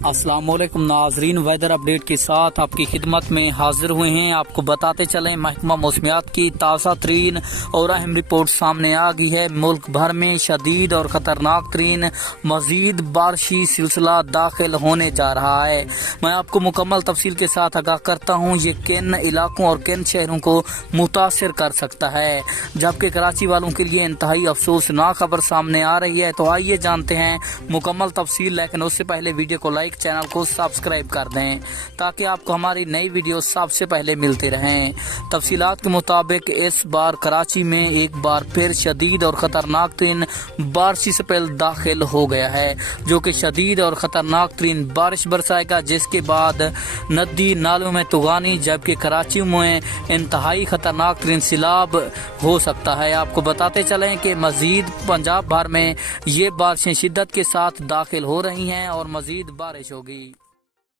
अस्सलाम वालेकुम नाजरीन, वेदर अपडेट के साथ आपकी खिदमत में हाजिर हुए हैं। आपको बताते चलें, महकमा मौसमियात की ताज़ा तरीन और अहम रिपोर्ट सामने आ गई है। मुल्क भर में शदीद और ख़तरनाक तरीन मज़ीद बारिशी सिलसिला दाखिल होने जा रहा है। मैं आपको मुकम्मल तफसील के साथ आगाह करता हूँ ये किन इलाकों और किन शहरों को मुतासिर कर सकता है, जबकि कराची वालों के लिए इंतहाई अफसोसनाक खबर सामने आ रही है। तो आइए जानते हैं मुकम्मल तफसील, लेकिन उससे पहले वीडियो को लाइक, चैनल को सब्सक्राइब कर दें ताकि आपको हमारी नई वीडियो सबसे पहले मिलते रहें। तफसीलात के मुताबिक इस बार कराची में एक बार फिर शदीद और ख़तरनाक तरीन बारिशी स्पेल दाखिल हो गया है, जो कि शदीद और ख़तरनाक तरीन बारिश बरसाएगा, जिसके बाद नदी नालों में तूफानी, जबकि कराची में इंतहाई ख़तरनाक तरीन सैलाब हो सकता है। आपको बताते चलें कि मज़ीद पंजाब भर में ये बारिशें शिद्दत के साथ दाखिल हो रही हैं और मज़ीद बारिश होगी।